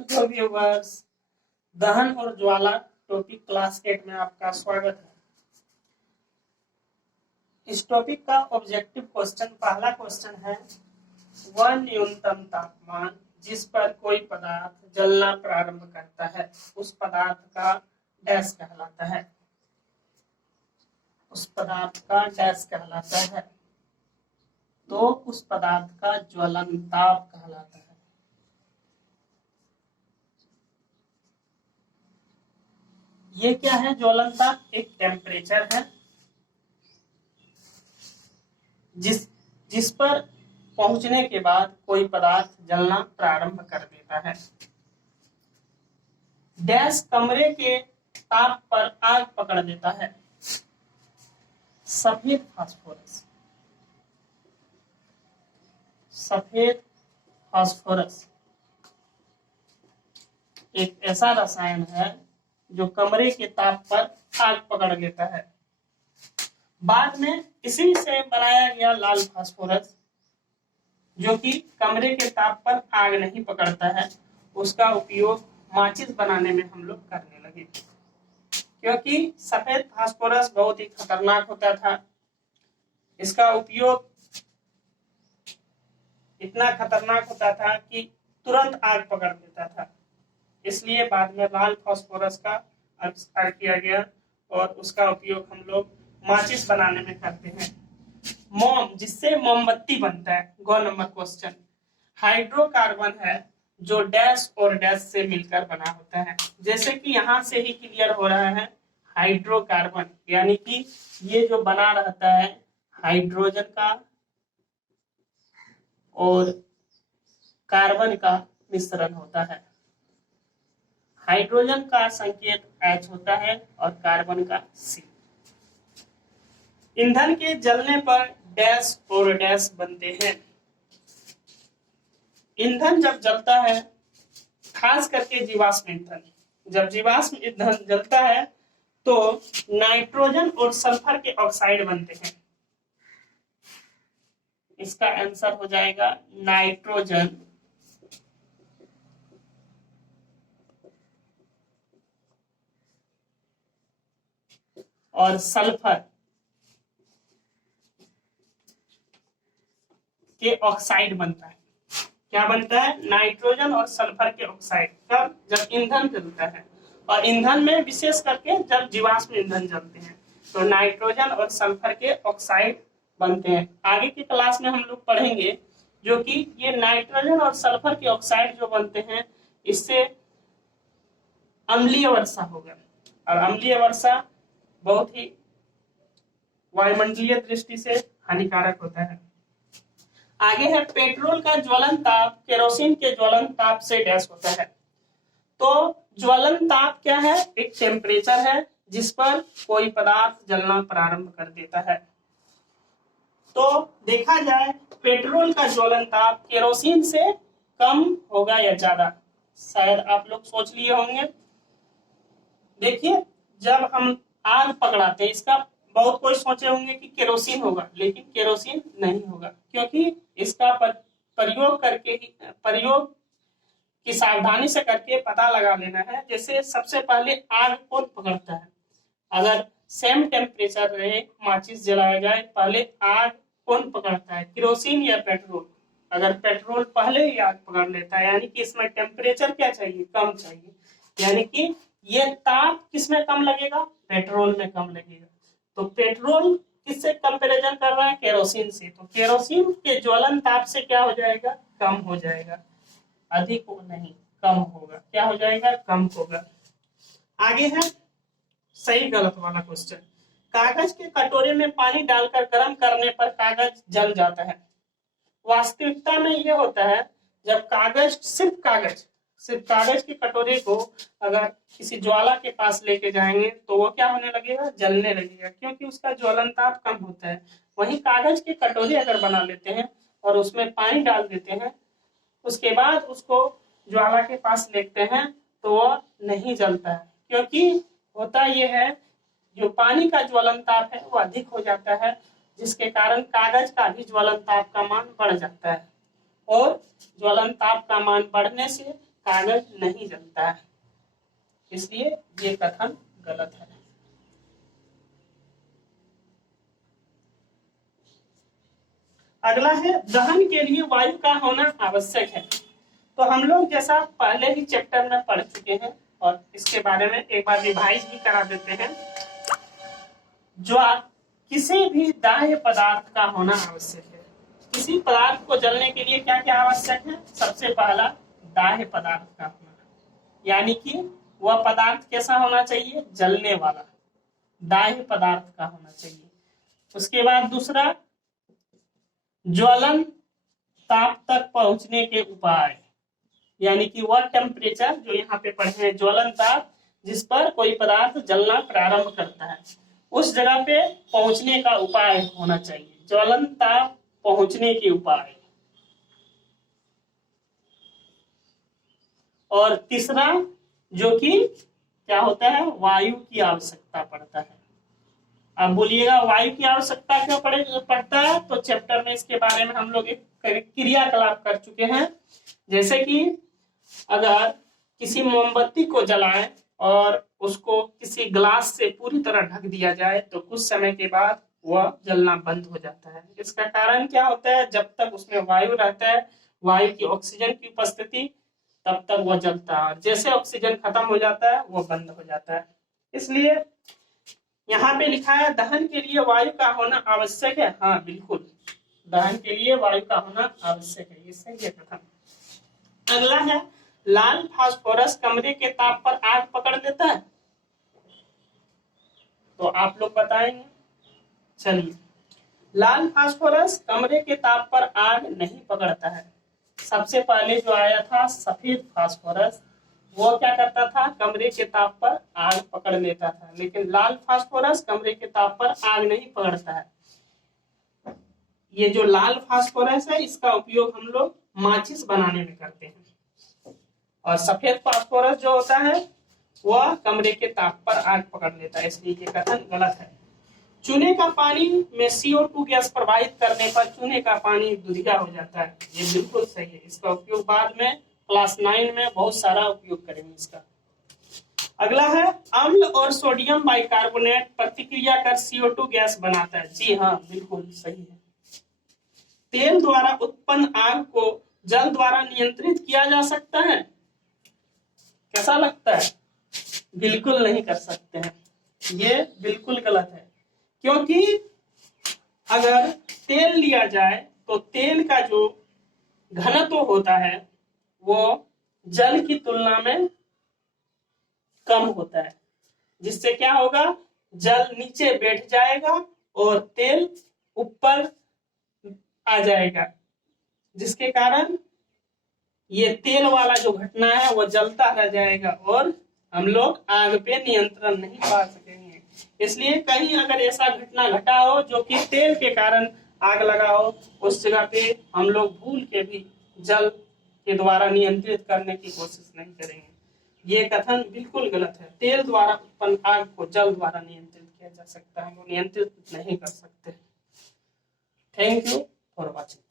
Hello viewers, दहन और ज्वाला topic class 8 में आपका स्वागत है। इस टॉपिक का ऑब्जेक्टिव क्वेश्चन, पहला क्वेश्चन है, वह न्यूनतम तापमान जिस पर कोई पदार्थ जलना प्रारंभ करता है उस पदार्थ का डैश कहलाता है। उस पदार्थ का डैश कहलाता है, तो उस पदार्थ का ज्वलन ताप कहलाता है। ये क्या है? ज्वलन ताप एक टेम्परेचर है जिस पर पहुंचने के बाद कोई पदार्थ जलना प्रारंभ कर देता है। डैश कमरे के ताप पर आग पकड़ देता है। सफेद फास्फोरस। सफेद फास्फोरस एक ऐसा रसायन है जो कमरे के ताप पर आग पकड़ लेता है। बाद में इसी से बनाया गया लाल फास्फोरस, जो कि कमरे के ताप पर आग नहीं पकड़ता है, उसका उपयोग माचिस बनाने में हम लोग करने लगे, क्योंकि सफेद फास्फोरस बहुत ही खतरनाक होता था। इसका उपयोग इतना खतरनाक होता था कि तुरंत आग पकड़ देता था। इसलिए बाद में लाल फास्फोरस का आविष्कार किया गया और उसका उपयोग हम लोग माचिस बनाने में करते हैं। मोम, जिससे मोमबत्ती बनता है। गो नंबर क्वेश्चन, हाइड्रोकार्बन है जो डैश और डैश से मिलकर बना होता है। जैसे कि यहाँ से ही क्लियर हो रहा है, हाइड्रोकार्बन यानी कि ये जो बना रहता है हाइड्रोजन का और कार्बन का मिश्रण होता है। हाइड्रोजन का संकेत H होता है और कार्बन का C। ईंधन के जलने पर डैश और डैश बनते हैं। ईंधन जब जलता है, खास करके जीवाश्म ईंधन, जब जीवाश्म ईंधन जलता है तो नाइट्रोजन और सल्फर के ऑक्साइड बनते हैं। इसका आंसर हो जाएगा नाइट्रोजन और सल्फर के ऑक्साइड बनता है। क्या बनता है? नाइट्रोजन और सल्फर के ऑक्साइड। कब? जब ईंधन जलता है, और ईंधन में विशेष करके जब जीवाश्म ईंधन जलते हैं तो नाइट्रोजन और सल्फर के ऑक्साइड बनते हैं। आगे की क्लास में हम लोग पढ़ेंगे जो कि ये नाइट्रोजन और सल्फर के ऑक्साइड जो बनते हैं, इससे अम्लीय वर्षा होगा, और अम्लीय वर्षा बहुत ही वायुमंडलीय दृष्टि से हानिकारक होता है। आगे है, पेट्रोल का ज्वलन ताप केरोसिन के ज्वलन ताप से डैश होता है। तो ज्वलन ताप क्या है? एक टेम्परेचर है जिस पर कोई पदार्थ जलना प्रारंभ कर देता है। तो देखा जाए, पेट्रोल का ज्वलन ताप केरोसिन से कम होगा या ज्यादा? शायद आप लोग सोच लिए होंगे। देखिए, जब हम आग पकड़ाते हैं, इसका बहुत कोई सोचे होंगे कि केरोसिन होगा, लेकिन केरोसिन नहीं होगा, क्योंकि इसका प्रयोग की सावधानी से करके पता लगा लेना है। जैसे सबसे पहले आग कौन पकड़ता है? अगर सेम टेम्परेचर रहे, माचिस जलाया जाए, पहले आग कौन पकड़ता है? केरोसिन या पेट्रोल? अगर पेट्रोल पहले ही आग पकड़ लेता है, यानी कि इसमें टेम्परेचर क्या चाहिए? कम चाहिए, यानी कि ये ताप किसमें कम लगेगा? पेट्रोल में कम लगेगा। तो पेट्रोल किससे कंपैरिजन कर रहा है? केरोसिन से। तो केरोसिन के ज्वलन ताप से क्या हो जाएगा? कम हो जाएगा। अधिक हो नहीं, कम होगा। क्या हो जाएगा? कम होगा। आगे है सही गलत वाला क्वेश्चन, कागज के कटोरे में पानी डालकर गर्म करने पर कागज जल जाता है। वास्तविकता में यह होता है, जब सिर्फ कागज के कटोरे को अगर किसी ज्वाला के पास लेके जाएंगे तो वो क्या होने लगेगा? जलने लगेगा, क्योंकि उसका ज्वलन ताप कम होता है। वहीं कागज के कटोरे अगर बना लेते हैं और उसमें पानी डाल देते हैं, उसके बाद उसको ज्वाला के पास लेते हैं तो वो नहीं जलता है, क्योंकि होता यह है, जो पानी का ज्वलन ताप है वो अधिक हो जाता है, जिसके कारण कागज का भी ज्वलन ताप का मान बढ़ जाता है। और ज्वलन ताप का मान बढ़ने से कागज नहीं जलता है, इसलिए ये कथन गलत है। अगला है दहन के लिए वायु का होना आवश्यक है। तो हम लोग जैसा पहले ही चैप्टर में पढ़ चुके हैं और इसके बारे में एक बार रिवाइज भी करा देते हैं। ज्वाला किसी भी दाह्य पदार्थ का होना आवश्यक है। किसी पदार्थ को जलने के लिए क्या क्या आवश्यक है? सबसे पहला दाह्य पदार्थ का होना, यानी कि वह पदार्थ कैसा होना चाहिए? जलने वाला, दाह्य पदार्थ का होना चाहिए। उसके बाद दूसरा, ज्वलन ताप तक पहुंचने के उपाय, यानी कि वह टेम्परेचर जो यहाँ पे पढ़े हैं, ज्वलन ताप, जिस पर कोई पदार्थ जलना प्रारंभ करता है, उस जगह पे पहुंचने का उपाय होना चाहिए। ज्वलन ताप पहुंचने के उपाय। और तीसरा जो कि क्या होता है? वायु की आवश्यकता पड़ता है। अब बोलिएगा वायु की आवश्यकता क्यों पड़ता है? तो चैप्टर में इसके बारे में हम लोग एक क्रियाकलाप कर चुके हैं। जैसे कि अगर किसी मोमबत्ती को जलाएं और उसको किसी ग्लास से पूरी तरह ढक दिया जाए तो कुछ समय के बाद वह जलना बंद हो जाता है। इसका कारण क्या होता है? जब तक उसमें वायु रहता है, वायु की ऑक्सीजन की उपस्थिति, तब तक वह जलता है। जैसे ऑक्सीजन खत्म हो जाता है वह बंद हो जाता है। इसलिए यहाँ पे लिखा है दहन के लिए वायु का होना आवश्यक है। हाँ बिल्कुल, दहन के लिए वायु का होना आवश्यक है, ये सही है कथन। अगला है, लाल फास्फोरस कमरे के ताप पर आग पकड़ लेता है। तो आप लोग बताएंगे। चलिए, लाल फास्फोरस कमरे के ताप पर आग नहीं पकड़ता है। सबसे पहले जो आया था सफेद फास्फोरस, वो क्या करता था? कमरे के ताप पर आग पकड़ लेता था। लेकिन लाल फास्फोरस कमरे के ताप पर आग नहीं पकड़ता है। ये जो लाल फास्फोरस है, इसका उपयोग हम लोग माचिस बनाने में करते हैं। और सफेद फास्फोरस जो होता है वह कमरे के ताप पर आग पकड़ लेता है, इसलिए ये कथन गलत है। चूने का पानी में CO2 गैस प्रवाहित करने पर चूने का पानी दूधिया हो जाता है। ये बिल्कुल सही है। इसका उपयोग बाद में क्लास 9 में बहुत सारा उपयोग करेंगे इसका। अगला है, अम्ल और सोडियम बाइकार्बोनेट प्रतिक्रिया कर CO2 गैस बनाता है। जी हाँ, बिल्कुल सही है। तेल द्वारा उत्पन्न आग को जल द्वारा नियंत्रित किया जा सकता है? कैसा लगता है? बिल्कुल नहीं कर सकते हैं, ये बिल्कुल गलत है। क्योंकि अगर तेल लिया जाए तो तेल का जो घनत्व होता है वो जल की तुलना में कम होता है, जिससे क्या होगा? जल नीचे बैठ जाएगा और तेल ऊपर आ जाएगा, जिसके कारण ये तेल वाला जो घटना है वो जलता रह जाएगा और हम लोग आग पे नियंत्रण नहीं पा सकेंगे। इसलिए कहीं अगर ऐसा घटना घटा हो जो कि तेल के कारण आग लगा हो, उस जगह पे हम लोग भूल के भी जल के द्वारा नियंत्रित करने की कोशिश नहीं करेंगे। ये कथन बिल्कुल गलत है। तेल द्वारा उत्पन्न आग को जल द्वारा नियंत्रित किया जा सकता है, वो नियंत्रित नहीं कर सकते। Thank you for watching.